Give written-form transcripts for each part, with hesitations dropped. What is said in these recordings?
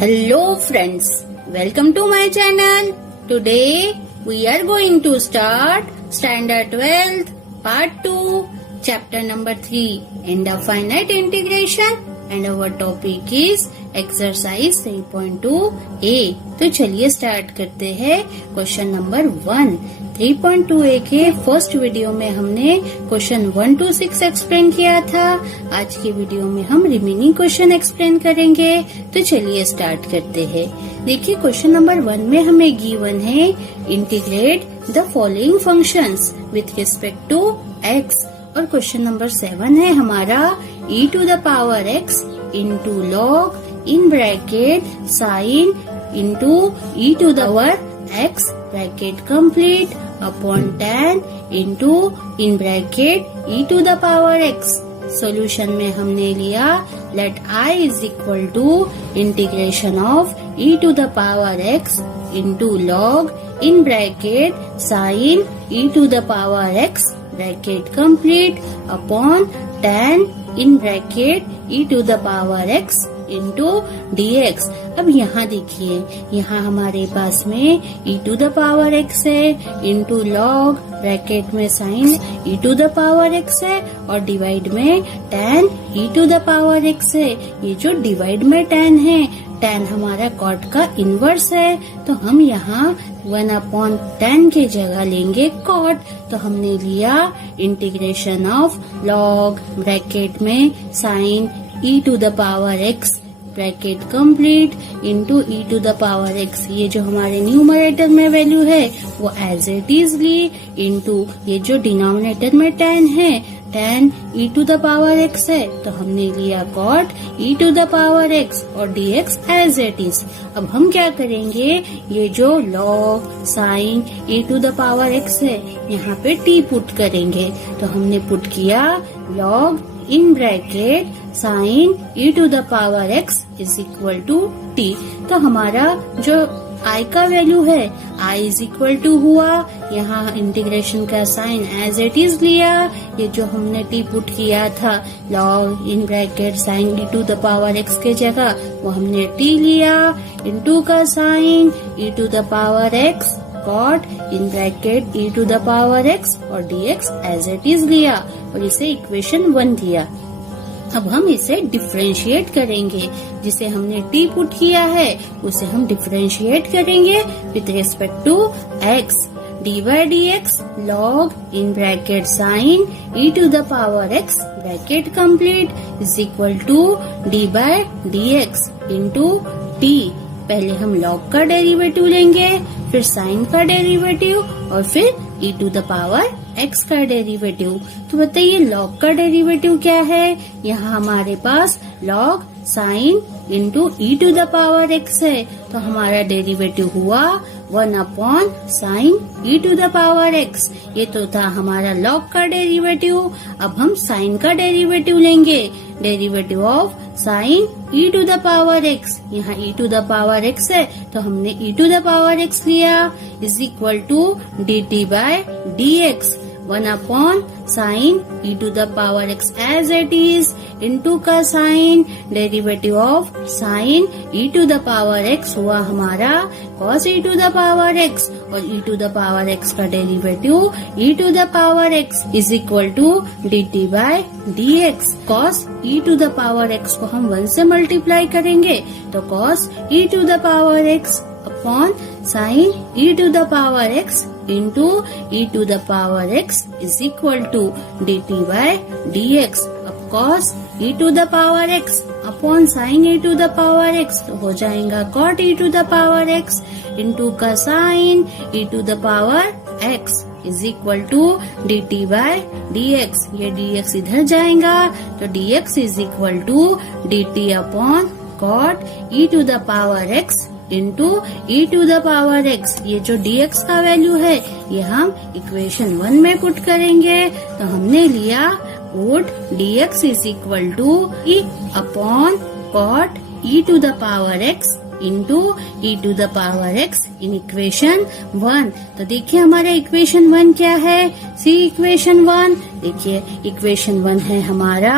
Hello friends, welcome to my channel. Today we are going to start Standard 12 Part 2 Chapter number 3 Indefinite Integration and our topic is Exercise 3.2a. तो चलिए start करते हैं question number 1. 3.2a के first video में हमने question 1 to 6 explain किया था. आज के वीडियो में हम रिमेनिंग क्वेश्चन एक्सप्लेन करेंगे. तो चलिए स्टार्ट करते हैं. देखिए क्वेश्चन नंबर 1 में हमें गिवन है integrate the following functions with respect to x और क्वेश्चन नंबर 7 है हमारा e to the power x into log in bracket sin into e to the power x bracket complete upon tan into in bracket e to the power x. Solution में हमने लिया let I is equal to integration of e to the power x into log in bracket sin e to the power x bracket complete upon tan in bracket e to the power x into dx. अब यहाँ देखिए, यहाँ हमारे पास में e to the power x है into log bracket में sin e to the power x है और डिवाइड में tan e to the power x है. ये जो डिवाइड में tan है, tan हमारा cot का इनवर्स है, तो हम यहाँ 1/tan के जगह लेंगे cot. तो हमने लिया इंटीग्रेशन ऑफ log ब्रैकेट में sin e to the power x bracket complete into e to the power x. ये जो हमारे न्यूमरेटर में वैल्यू है वो एज इट इज ली इंटू ये जो डिनोमिनेटर में tan है, tan e to the power x है, तो हमने लिया cot e to the power x और dx एज इट इज. अब हम क्या करेंगे, ये जो log sin e to the power x है यहाँ पे t पुट करेंगे. तो हमने पुट किया log in bracket sin e to the power x is equal to t. तो हमारा जो I का वैल्यू है I is equal to हुआ, यहाँ इंटीग्रेशन का साइन एज इट इज लिया. ये जो हमने t पुट किया था log in bracket sin e to the power x के जगह वो हमने t लिया इंटू का sine e to the power x cot इन bracket e to the power x और dx एज इट इज लिया और इसे इक्वेशन 1 दिया. अब हम इसे डिफरेंशिएट करेंगे. जिसे हमने t पुट किया है उसे हम डिफरेंशिएट करेंगे with respect to x. dy dx log in bracket sin e to the power x bracket complete is equal to dy dx into t. पहले हम log का डेरिवेटिव लेंगे, फिर sin का डेरिवेटिव और फिर e to the power x का derivative. तो बताइए log का डेरिवेटिव क्या है. यहाँ हमारे पास log sin into e to the power x है, तो हमारा डेरिवेटिव हुआ 1/sin e to the power x. ये तो था हमारा log का डेरिवेटिव. अब हम sin का डेरिवेटिव लेंगे, derivative of sin e to the power x. यहाँ e to the power x है तो हमने e to the power x लिया is equal to dt by dx 1/sin e to the power x as it is into का sine derivative of sin e to the power x हुआ हमारा cos e to the power x और e to the power x का derivative e to the power x is equal to dt by dx. cos e to the power x को हम 1 से multiply करेंगे तो cos e to the power x upon sin e to the power x into e to the power x is equal to dt by dx. अब cos e to the power x upon sin e to the power x तो हो जाएगा cot e to the power x into का sin e to the power x is equal to dt by dx. ये dx इधर जाएगा तो dx is equal to dt upon cot e to the power x into e to the power x. ये जो dx का value है ये हम इक्वेशन 1 में पुट करेंगे. तो हमने लिया put dx is equal to e upon cot e to the power x into e to the power x in equation 1. तो देखिए हमारा इक्वेशन 1 क्या है. See equation 1. देखिए इक्वेशन 1 है हमारा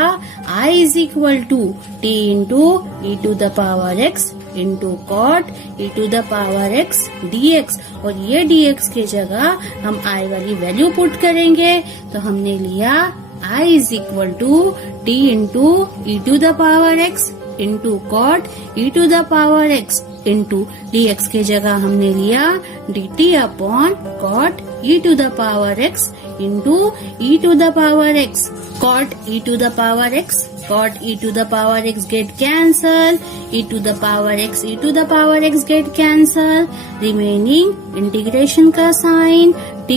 I is equal to t into e to the power x into cot e to the power x dx, और ये dx की जगह हम i वाली वैल्यू पुट करेंगे। तो हमने लिया i is equal to t into e to the power x into cot e to the power x into dx की जगह हमने लिया dt upon cot e to the power x into e to the power x. Cot e to the power x, cot e to the power x get cancel, e to the power x, e to the power x get cancel, remaining integration का sine t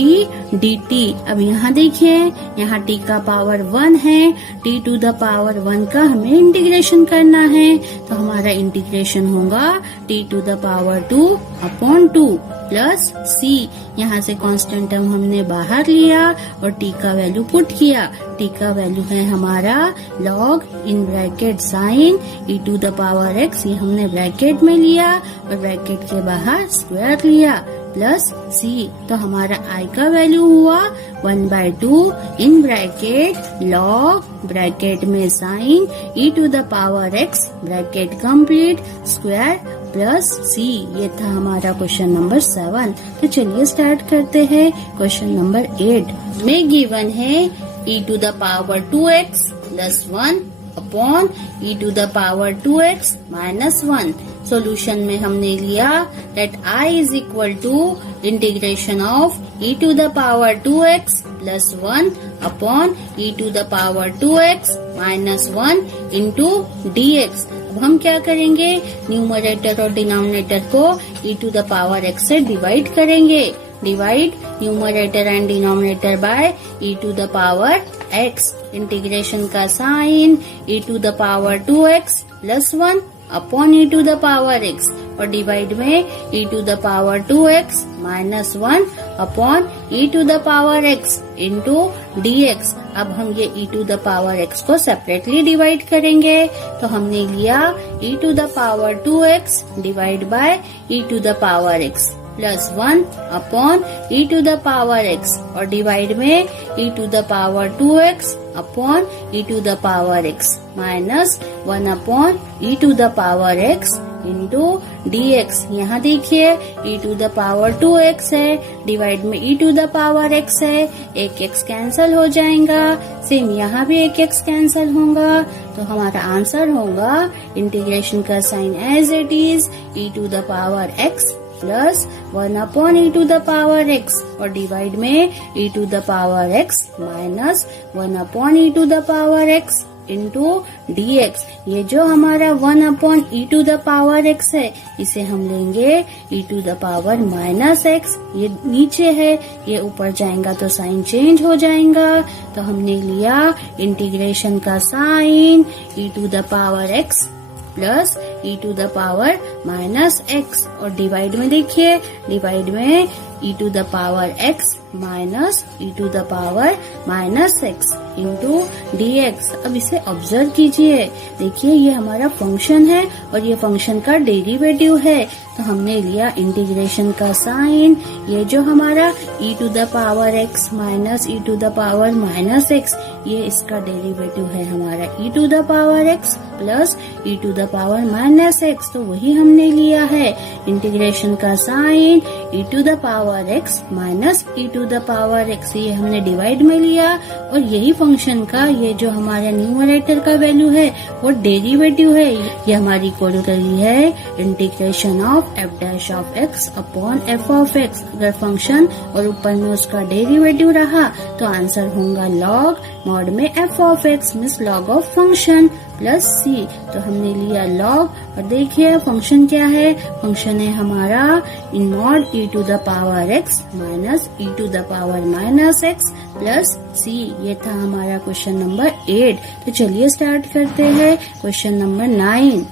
dt। अब यहाँ देखिए, यहाँ t का power 1 है, t to the power 1 का हमें integration करना है, तो हमारा इंटीग्रेशन होगा t to the power 2 upon 2 plus c। यहाँ से कांस्टेंट टर्म हमने बाहर लिया और t का वैल्यू पुट किया। t का वैल्यू है हमारा log in bracket sine e to the power x, ये हमने ब्रैकेट में लिया और ब्रैकेट के बाहर स्क्वायर लिया प्लस c। तो हमारा i का वैल्यू हुआ 1/2 इन ब्रैकेट log ब्रैकेट में sine e to the power x bracket complete square plus c। ये था हमारा क्वेश्चन नंबर 7। तो चलिए स्टार्ट करते हैं क्वेश्चन नंबर 8 में गिवन है e to the power 2x plus 1 upon e to the power 2x minus 1। Solution में हमने लिया that i is equal to integration of e to the power 2x plus 1 upon e to the power 2x minus 1 into dx। अब हम क्या करेंगे, numerator और denominator को e to the power x से डिवाइड करेंगे। Divide numerator and denominator by e to the power x। Integration का sine e to the power 2x plus 1 upon e to the power x, और divide में e to the power 2x minus 1 upon e to the power x into dx। अब हम ये e to the power x को separately divide करेंगे। तो हमने लिया e to the power 2x divide by e to the power x plus 1 upon e to the power x, और divide में e to the power 2x upon e to the power x minus 1 upon e to the power x into dx। यहाँ देखिए e to the power 2x है, divide में e to the power x है, एक x cancel हो जाएगा, same यहाँ भी एक x कैंसल होगा। तो हमारा आंसर होगा इंटीग्रेशन का sine as it is e to the power x plus 1 upon e to the power x, और डिवाइड में e to the power x minus 1 upon e to the power x into dx। ये जो हमारा 1 upon e to the power x है, इसे हम लेंगे e to the power minus x। ये नीचे है, ये ऊपर जाएगा तो साइन चेंज हो जाएगा। तो हमने लिया इंटीग्रेशन का sine e to the power x plus e to the power minus x, और डिवाइड में देखिए, डिवाइड में e to the power x minus e to the power minus x into dx। अब इसे ऑब्जर्व कीजिए, देखिए ये हमारा फंक्शन है और ये फंक्शन का डेरिवेटिव है। तो हमने लिया इंटीग्रेशन का साइन, ये जो हमारा e to the power x minus e to the power minus x, ये इसका डेरिवेटिव है हमारा e to the power x plus e to the power minus x। तो वही हमने लिया है इंटीग्रेशन का sine e to the power x minus e to the power x, ये हमने डिवाइड में लिया, और यही फंक्शन का ये जो हमारा न्यूमरेटर का वैल्यू है वो डेरिवेटिव है। ये हमारी कोलोटरी है integration of f dash of x upon f of x। अगर फंक्शन और ऊपर में उसका डेरिवेटिव रहा तो आंसर होगा लॉग मॉड में f of x means log of function plus c। तो हमने लिया लॉग, और देखिए फंक्शन क्या है, फंक्शन है हमारा in mod e to the power x minus e to the power minus x plus c। ये था हमारा क्वेश्चन नंबर 8। तो चलिए स्टार्ट करते हैं क्वेश्चन नंबर 9।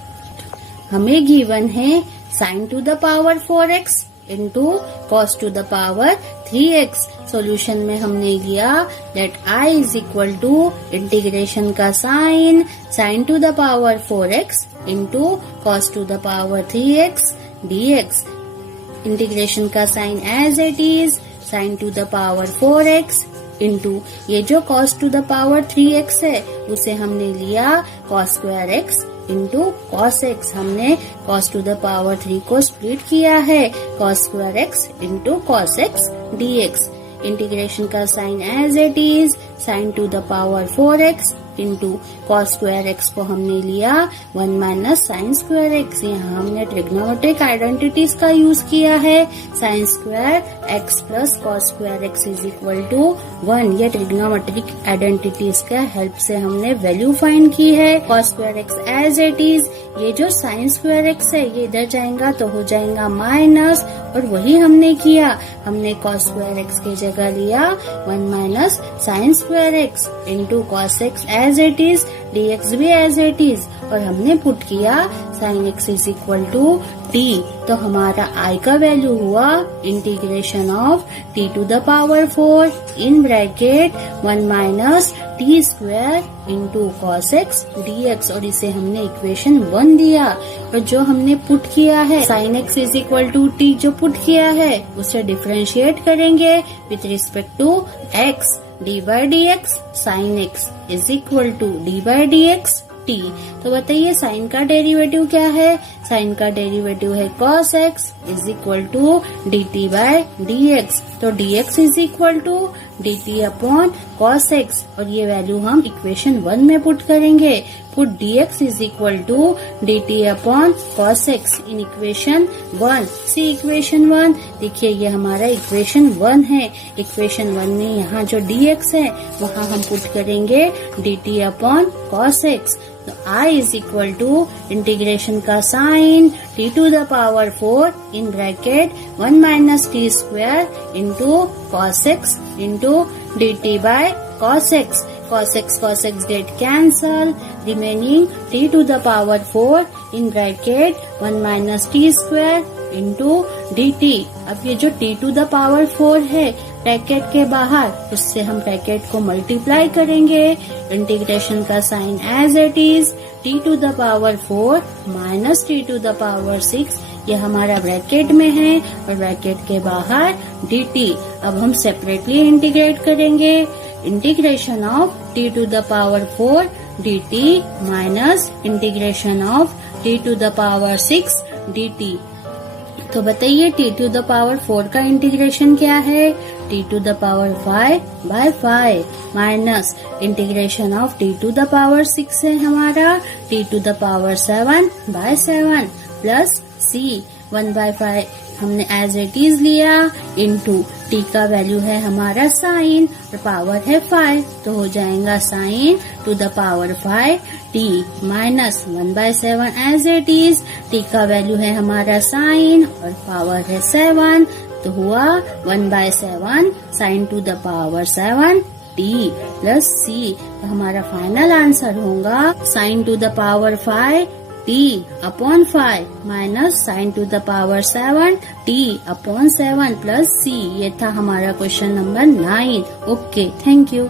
हमें गिवन है sine to the power 4x into cos to the power 3x। Solution में हमने लिया let i is equal to integration का sine sine to the power 4x into cos to the power 3x dx। Integration का sine as it is sine to the power 4x into ये जो cos to the power 3x है उसे हमने लिया cos square x into cos x. हमने cos to the power 3 को split किया है, cos square x into cos x dx। Integration का sine as it is, sine to the power 4x into cos square x को हमने लिया 1 minus sine square x. यहाँ हमने ट्रिग्नोमेट्रिक आइडेंटिटीज का यूज किया है। Sine square x plus cos square x is equal to 1। ये ट्रिग्नोमेट्रिक आइडेंटिटीज का हेल्प से हमने वैल्यू फाइंड की है। Cos square x as it is, ये जो साइन स्क्वायर एक्स है ये इधर जाएगा तो हो जाएगा माइनस, और वही हमने किया। हमने कॉस स्क्वायर एक्स की जगह लिया 1 minus sine square x into cos x as it is, dx भी एज इट इज, और हमने पुट किया sine x is equal to t। तो हमारा i का वैल्यू हुआ integration of t to the power 4 in bracket 1 minus t square into cos x dx, और इसे हमने इक्वेशन 1 दिया। और जो हमने पुट किया है sine x is equal to t, जो पुट किया है उसे डिफरेंशिएट करेंगे with respect to x। D by d x sine x is equal to d by d x t. तो बताइए साइन का डेरिवेटिव क्या है? साइन का डेरिवेटिव है cos x is equal to d t by d x. तो d x is equal to d t upon cos x, और ये वैल्यू हम इक्वेशन 1 में पुट करेंगे। Put d x is equal to d t upon cos x in equation 1। See equation 1, देखिए ये हमारा equation 1 है। इक्वेशन 1 में यहाँ जो डी एक्स है वहाँ हम पुट करेंगे d t upon cos x. तो I is equal to integration का sine t to the power 4 in bracket 1 minus t square into cos x into d t by cos x. cos x get cancel, remaining t to the power 4 in bracket 1 minus t square into dt। अब ये जो t to the power 4 है bracket के बाहर, उससे हम bracket को multiply करेंगे। इंटीग्रेशन का sine as it is, t to the power 4 minus t to the power 6, ये हमारा ब्रैकेट में है, और ब्रैकेट के बाहर dt। अब हम सेपरेटली इंटीग्रेट करेंगे। Integration of t to the power 4 dt minus integration of t to the power 6 dt। तो बताइए t to the power 4 का इंटीग्रेशन क्या है? t to the power 5 by 5 minus integration of t to the power 6 है हमारा t to the power 7 by 7 plus c 1 by 5 हमने as it is लिया into t का वैल्यू है हमारा साइन और पावर है 5, तो हो जाएगा sine to the power 5 t minus 1 by 7 as it is. t का वैल्यू है हमारा साइन और पावर है 7, तो हुआ 1 by 7 sign to the power 7 t plus c। तो हमारा फाइनल आंसर होगा sign to the power 5 t upon 5 minus sign to the power 7 t upon 7 plus c। ये था हमारा question number 9। Okay, thank you.